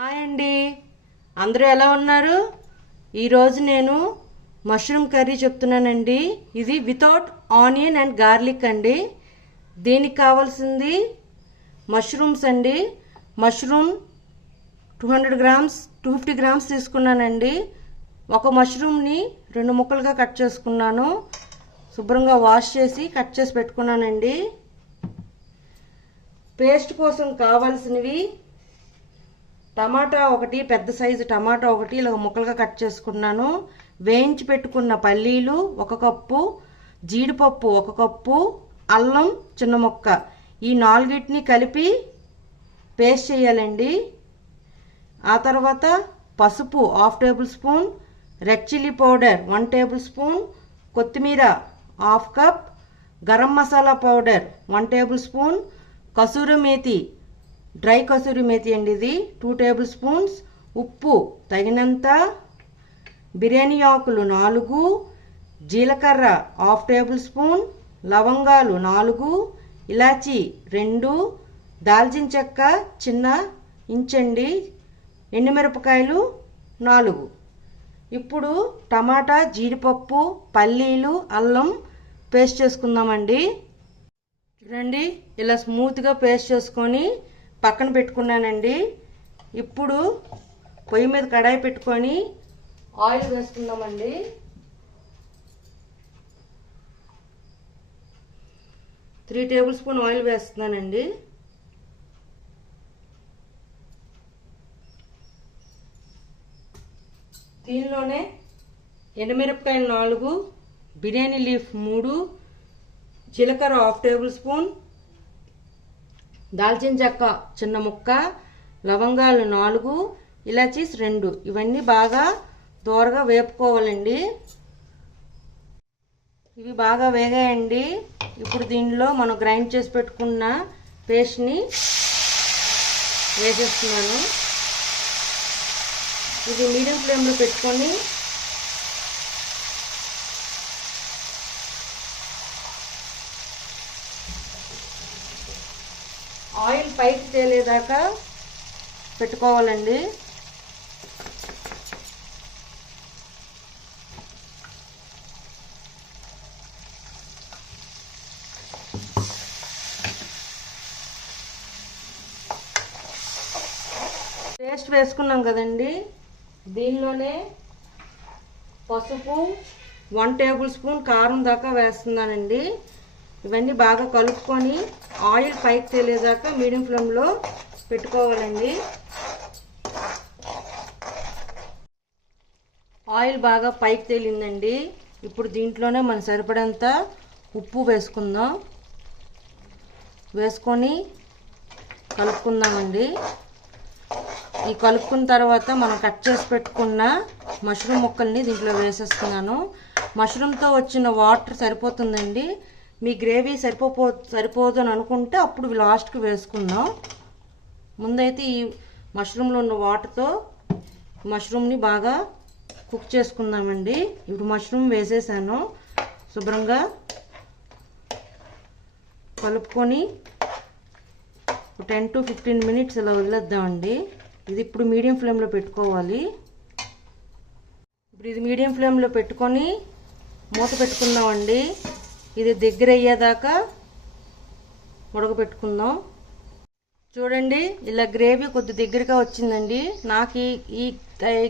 Hi అండి, అందరూ ఎలా ఉన్నారు? ఈరోజు నేను మష్రూమ్ కర్రీ చెప్తున్నానండి. ఇది వితౌట్ ఆనియన్ అండ్ గార్లిక్ అండి. దీనికి కావాల్సింది మష్రూమ్స్ అండి. మష్రూమ్ 200 గ్రామ్స్ 250 గ్రామ్స్ తీసుకున్నానండి. ఒక మష్రూమ్ని 2 ముక్కలుగా కట్ చేసుకున్నాను. శుభ్రంగా వాష్ చేసి కట్ చేసి పెట్టుకున్నానండి. పేస్ట్ కోసం కావాల్సినవి టమాటా ఒకటి, పెద్ద సైజు టమాటా ఒకటి ఇలా ముక్కలుగా కట్ చేసుకున్నాను. వేయించి పెట్టుకున్న పల్లీలు 1 కప్పు, జీడిపప్పు 1 కప్పు, అల్లం చిన్న ముక్క, ఈ 4టిని కలిపి పేస్ట్ చేయాలండి. ఆ తర్వాత పసుపు 1/2 table spoon, red chilli powder 1 table spoon, కొత్తిమీర 1/2 cup, garam masala powder 1 table spoon, kasuri methi dry kasuri methi అండి ఇది 2 టేబుల్ స్పూన్స్, ఉప్పు తగినంత, బిర్యానీ ఆకులు 4, జీలకర్ర 1/2 టేబుల్ స్పూన్, లవంగాలు 4, ఇలాచీ 2, దాల్చిన చెక్క చిన్న ఇంచండి, ఎండుమిరపకాయలు 4. ఇప్పుడు టమాటా, జీడిపప్పు, పల్లీలు, అల్లం పేస్ట్ చేసుకుందామండి. చూడండి, ఇలా స్మూత్గా పేస్ట్ చేసుకొని పక్కన పెట్టుకున్నానండి. ఇప్పుడు పొయ్యి మీద కడాయి పెట్టుకొని ఆయిల్ వేసుకుందామండి. త్రీ టేబుల్ స్పూన్ ఆయిల్ వేస్తున్నానండి. దీనిలోనే ఎండుమిరపకాయలు 4, బిర్యానీ లీఫ్ 3, జీలకర్ర 1/2 టేబుల్ స్పూన్, దాల్చిన చెక్క చిన్న ముక్క, లవంగాలు 4, ఇలాచీస్ 2, ఇవన్నీ బాగా దోరగా వేపుకోవాలండి. ఇవి బాగా వేగాయండి. ఇప్పుడు దీనిలో మనం గ్రైండ్ చేసి పెట్టుకున్న పేస్ట్ని వేసేస్తున్నాను. ఇది మీడియం ఫ్లేమ్లో పెట్టుకొని ఆయిల్ పైకి తేలేదాకా పెట్టుకోవాలండి. పేస్ట్ వేసుకున్నాం కదండి, దీనిలోనే పసుపు 1 టేబుల్ స్పూన్, కారం దాకా వేస్తున్నానండి. ఇవన్నీ బాగా కలుపుకొని ఆయిల్ పైకి తేలేదాకా మీడియం ఫ్లేమ్లో పెట్టుకోవాలండి. ఆయిల్ బాగా పైకి తేలిందండి. ఇప్పుడు దీంట్లోనే మనం సరిపడంత ఉప్పు వేసుకుందాం. వేసుకొని కలుపుకుందామండి. ఈ కలుపుకున్న తర్వాత మనం కట్ చేసి పెట్టుకున్న మష్రూమ్ ముక్కల్ని దీంట్లో వేసేస్తున్నాను. మష్రూమ్తో వచ్చిన వాటర్ సరిపోతుందండి. మీ గ్రేవీ సరిపోదు అని అనుకుంటే అప్పుడు లాస్ట్కి వేసుకుందాం. ముందైతే ఈ మష్రూమ్లో ఉన్న వాటర్తో మష్రూమ్ని బాగా కుక్ చేసుకుందామండి. ఇప్పుడు మష్రూమ్ వేసేసాను. శుభ్రంగా కలుపుకొని 10 to 15 మినిట్స్ ఇలా వదిలేద్దామండి. ఇది ఇప్పుడు మీడియం ఫ్లేమ్లో పెట్టుకోవాలి. ఇప్పుడు ఇది మీడియం ఫ్లేమ్లో పెట్టుకొని మూత పెట్టుకుందామండి. ఇది దగ్గర అయ్యేదాకా ఉడకబెట్టుకుందాం. చూడండి, ఇలా గ్రేవీ కొద్ది దగ్గరగా వచ్చిందండి. నాకు ఈ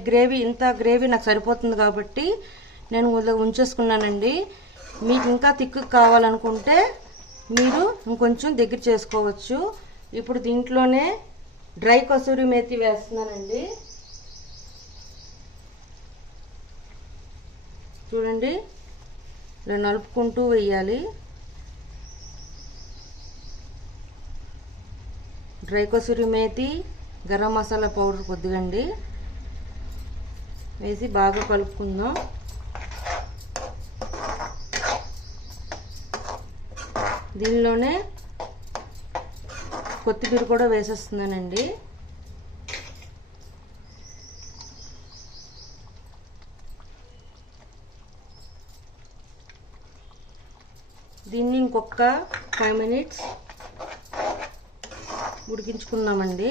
గ్రేవీ ఇంత గ్రేవీ నాకు సరిపోతుంది కాబట్టి నేను ఉంచేసుకున్నానండి. మీకు ఇంకా తిక్కు కావాలనుకుంటే మీరు ఇంకొంచెం దగ్గర చేసుకోవచ్చు. ఇప్పుడు దీంట్లోనే డ్రై కసూరి మేతి వేస్తున్నానండి. చూడండి, ఇలా నలుపుకుంటూ వేయాలి. డ్రై కసూరి మేతి, గరం మసాలా పౌడర్ కొద్దిగా అండి వేసి బాగా కలుపుకుందాం. దీనిలోనే కొత్తిమీర కూడా వేసేస్తున్నానండి. దీన్ని ఇంకొక 5 మినిట్స్ ఉడికించుకుందామండి.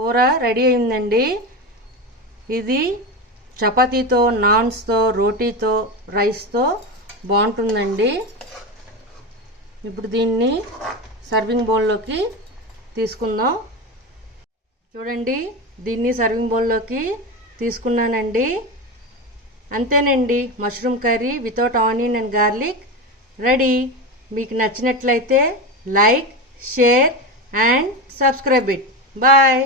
కూర రెడీ అయిందండి. ఇది చపాతీతో, నాన్స్తో, రోటీతో, రైస్తో బాగుంటుందండి. ఇప్పుడు దీన్ని సర్వింగ్ బౌల్లోకి తీసుకుందాం. చూడండి, దీన్ని సర్వింగ్ బౌల్లోకి తీసుకున్నానండి. అంతేనండి, mushroom curry without onion and garlic ready. మీకు నచ్చినట్లయితే like, share and subscribe it. Bye.